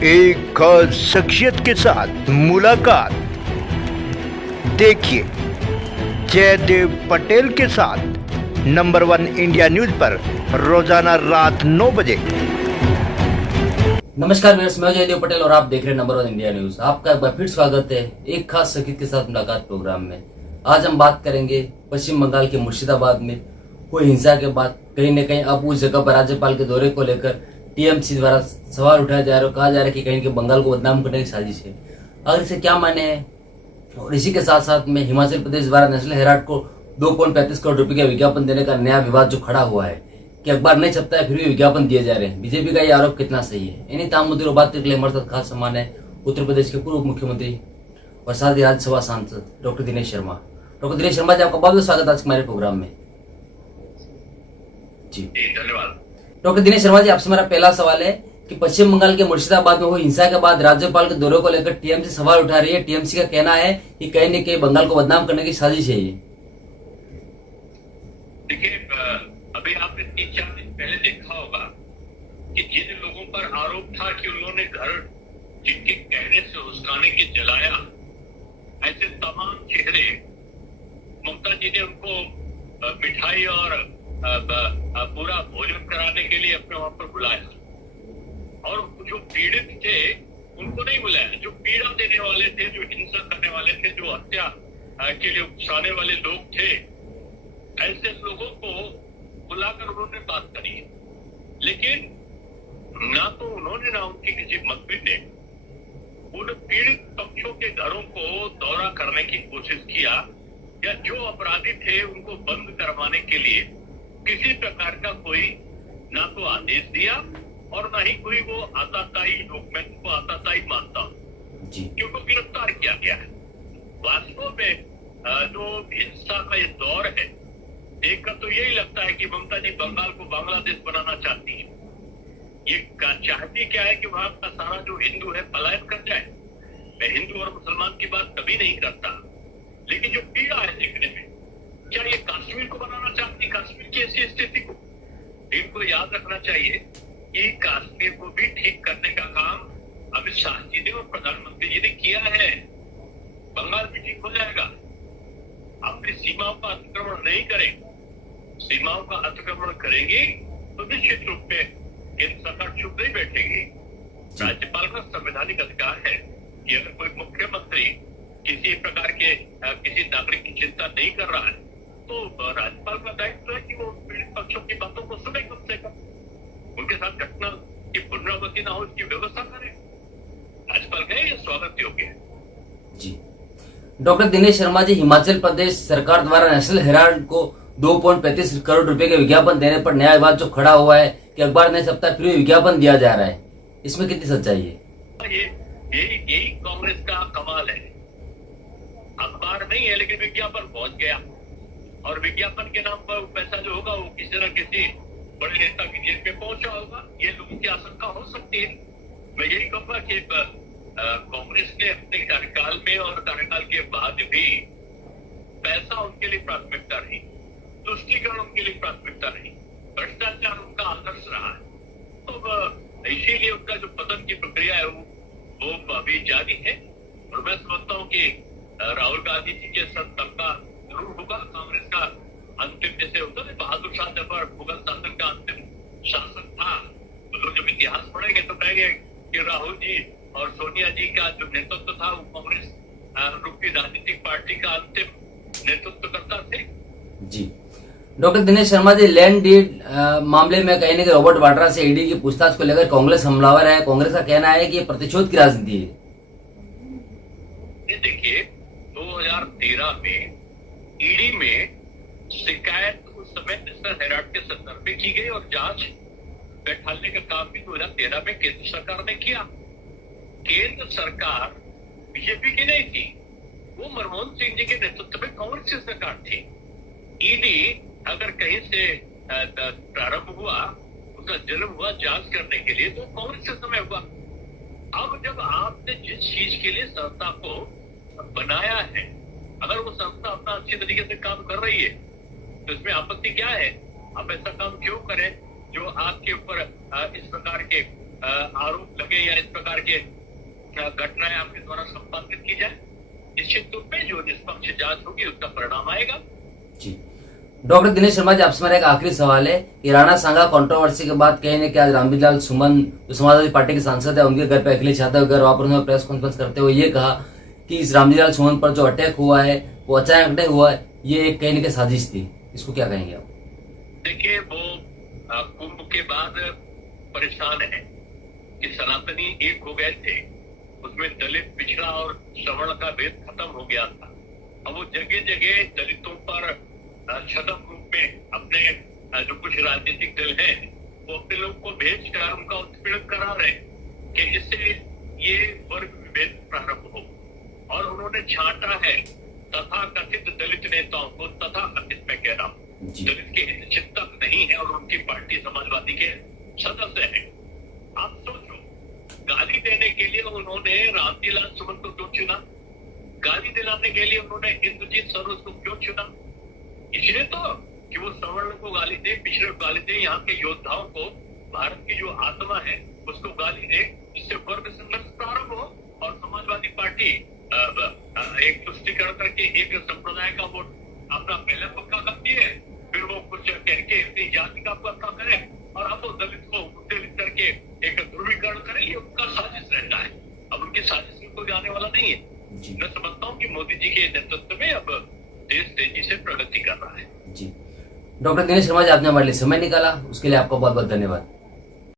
एक खास शख्सियत के साथ मुलाकात। देखिए जयदेव पटेल के साथ नंबर 1 इंडिया न्यूज पर रोजाना रात 9 बजे। नमस्कार व्यूअर्स, मैं जयदेव पटेल और आप देख रहे हैं नंबर 1 इंडिया न्यूज। आपका एक बार फिर स्वागत है एक खास शख्सियत के साथ मुलाकात प्रोग्राम में। आज हम बात करेंगे पश्चिम बंगाल के मुर्शिदाबाद में हुई हिंसा के बाद कहीं न कहीं अब उस जगह पर राज्यपाल के दौरे को लेकर टीएमसी द्वारा सवाल उठाया जा रहा है, कहा जा रहा है कि कहीं बंगाल को बदनाम करने की साजिश है। अगर इसे क्या माने हैं, और इसी के साथ साथ में हिमाचल प्रदेश द्वारा नेशनल हेराल्ड को 2.35 करोड़ रुपए का विज्ञापन देने का नया विवाद जो खड़ा हुआ है कि अखबार नहीं छपता है फिर भी विज्ञापन दिए जा रहे हैं, बीजेपी का ये आरोप कितना सही है। इन्हीं तमाम मुद्दों बात करने के लिए हमारे साथ खास सम्मान है उत्तर प्रदेश के पूर्व मुख्यमंत्री और साथ ही राज्यसभा सांसद डॉक्टर दिनेश शर्मा। डॉक्टर दिनेश शर्मा जी, आपका बहुत बहुत स्वागत है आज हमारे प्रोग्राम में। जी धन्यवाद। डॉक्टर दिनेश शर्मा जी, आपसे मेरा पहला सवाल है कि पश्चिम बंगाल के मुर्शिदाबाद में हुई हिंसा के बाद राज्यपाल के दौरे को लेकर टीएमसी सवाल उठा रही है। टीएमसी का कहना है कि कहीं न कहीं बंगाल को बदनाम करने की साजिश है ये। देखिए, अभी आपने 3-4 दिन पहले देखा होगा कि जिन लोगों पर आरोप था कि उन्होंने घर जिनके कहने से उस्काने के जलाया, ऐसे तमाम चेहरे ममता जी ने उनको मिठाई और पूरा भोजन कराने के लिए अपने वहां पर बुलाया, और जो पीड़ित थे उनको नहीं बुलाया। जो पीड़ा देने वाले थे, जो हिंसा करने वाले थे, जो हत्या के लिए उकसाने वाले लोग थे, ऐसे लोगों को बुलाकर उन्होंने बात करी। लेकिन ना तो उन्होंने ना उनकी किसी मंत्री ने उन पीड़ित पक्षों के घरों को दौरा करने की कोशिश किया, या जो अपराधी थे उनको बंद करवाने के लिए किसी प्रकार का कोई ना तो आदेश दिया और ना ही कोई वो आताताई लोग, मैं उनको आताताई मानता हूँ, क्योंकि गिरफ्तार किया गया है। वास्तव में जो हिंसा का ये दौर है देखकर तो यही लगता है कि ममता जी बंगाल को बांग्लादेश बनाना चाहती है। ये चाहती क्या है कि वहां का सारा जो हिंदू है पलायन कर जाए। मैं हिंदू और मुसलमान की बात कभी नहीं करता, लेकिन जो पीड़ा है देखने में, क्या ये कश्मीर को बनाना चाहती, कश्मीर की ऐसी स्थिति को? इनको याद रखना चाहिए कि कश्मीर को भी ठीक करने का काम अमित शाह जी ने और प्रधानमंत्री जी ने किया है। बंगाल भी ठीक हो जाएगा। अपनी सीमाओं का अतिक्रमण नहीं करेंगे। सीमाओं का अतिक्रमण करेंगे तो निश्चित रूप में केंद्र सरकार चुप नहीं बैठेगी। राज्यपाल का संवैधानिक अधिकार है कि अगर कोई मुख्यमंत्री किसी प्रकार के किसी नागरिक की चिंता नहीं कर रहा है तो राज्यपाल का दायित्व है कि वो पीड़ित पक्षों की बातों को सुने, कम से कम उनके साथ घटना की पुनरावृत्ति ना हो इसकी व्यवस्था करें। राज्यपाल का ये स्वागत योग्य है। जी डॉक्टर दिनेश शर्मा जी, हिमाचल प्रदेश सरकार द्वारा नेशनल हेराल्ड को 2.35 करोड़ रुपए के विज्ञापन देने पर नया विवाद जो खड़ा हुआ है कि अखबार नहीं छपता फिर भी विज्ञापन दिया जा रहा है, इसमें कितनी सच्चाई है? यही कांग्रेस का कमाल है। अखबार नहीं है लेकिन विज्ञापन पहुंच गया, और विज्ञापन के नाम पर पैसा जो होगा वो किसी न किसी बड़े नेता की जेब में पहुंचा होगा। ये लोगों की आशंका हो सकती है। मैं यही कहूंगा कि कांग्रेस ने अपने कार्यकाल में और कार्यकाल के बाद भी पैसा उनके लिए प्राथमिकता रही, तुष्टीकरण उनके लिए प्राथमिकता रही, भ्रष्टाचार उनका आदर्श रहा है। तो इसीलिए उनका जो पतन की प्रक्रिया है वो अभी जारी है। और मैं समझता हूँ कि राहुल गांधी जी के साथ तबका जरूर होगा। कांग्रेस का अंतिम जैसे होता है बहादुर शाह जफर मुगल शासन का अंतिम शासक था, तो लोग जब इतिहास पढ़ेंगे तो कहेंगे कि राहुल जी और सोनिया जी का जो नेतृत्व था वो कांग्रेस रूपी राजनीतिक पार्टी का अंतिम नेतृत्व करता थे। जी doctor Dinesh Sharma ji, land deed मामले में कहीं न कहीं रॉबर्ट वाड्रा से ईडी की पूछताछ को लेकर कांग्रेस हमलावर है। कांग्रेस का कहना है कि ये प्रतिशोध की राजनीति है। देखिए, 2013 में ईडी में शिकायत उस समय नेशनल हेराल्ड के संदर्भ में की गई और जांच बैठाने का काम भी 2013 में केंद्र सरकार ने किया। केंद्र सरकार बीजेपी की नहीं थी, वो मनमोहन सिंह जी के नेतृत्व में कांग्रेस की सरकार थी। ईडी अगर कहीं से प्रारंभ हुआ, उसका जन्म हुआ जांच करने के लिए, तो कांग्रेस के समय हुआ। अब जब आपने जिस चीज के लिए संस्था को बनाया है, अगर वो संस्था अपना अच्छी तरीके से काम कर रही है तो इसमें आपत्ति क्या है? आप ऐसा काम क्यों करें जो आपके ऊपर इस प्रकार के आरोप लगे या इस प्रकार के घटनाएं आपके द्वारा संपादित की जाए, निश्चित रूप में जो निष्पक्ष जांच होगी उसका परिणाम आएगा। जी डॉक्टर दिनेश शर्मा जी, आपसे मेरा एक आखिरी सवाल है कि राणा सांगा कंट्रोवर्सी के बाद कहीं ने कि आज रामविलास सुमन जो समाजवादी पार्टी के सांसद है उनके घर पे अखिलेश यादव घर वहां पर उन्होंने प्रेस कॉन्फ्रेंस करते हुए ये कहा कि इस रामविलास सुमन पर जो अटैक हुआ है वो अचानक अटैक हुआ है, ये एक कहीं न कहीं साजिश थी। इसको क्या कहेंगे आप? देखिए, वो कुंभ के बाद परेशान है कि सनातनी एक हो गए थे, उसमें दलित, पिछड़ा और श्रवण का भेद खत्म हो गया था। अब वो जगह जगह दलितों पर छदम रूप में अपने जो कुछ राजनीतिक दल हैं वो अपने लोग को भेजकर उनका उत्पीड़न करा रहे कि इससे ये वर्ग विभेद प्रारंभ हो। और उन्होंने छांटा है तथा कथित दलित नेताओं को, तथा कथित मैं कह रहा हूँ, दलित के चिंतक नहीं है और उनकी पार्टी समाजवादी के सदस्य है। आप सोचो, गाली देने के लिए उन्होंने रामविलास सुमन को क्यों चुना? गाली दिलाने के लिए उन्होंने इंद्रजीत सरोज को क्यों चुना? इसलिए तो कि वो सवर्ण को गाली दे, पिछड़े को गाली दे, यहाँ के योद्धाओं को, भारत की जो आत्मा है उसको गाली दे, जिससे वर्ग संघर्ष प्रारंभ हो और समाजवादी पार्टी एक तुष्टिकरण करके एक संप्रदाय का वोट अपना पहले पक्का करती है, फिर वो कुछ कह के अपनी जाति का पक्का करे और अब वो दलित को उत्तेजित करके एक ध्रुवीकरण करे। ये उनका साजिश रहता है। अब उनकी साजिश में कोई आने वाला नहीं है। मैं समझता हूँ कि मोदी जी के नेतृत्व में अब देश तेजी से प्रगति कर रहा है। जी डॉक्टर दिनेश शर्मा जी, आपने हमारे लिए समय निकाला, उसके लिए आपका बहुत बहुत धन्यवाद।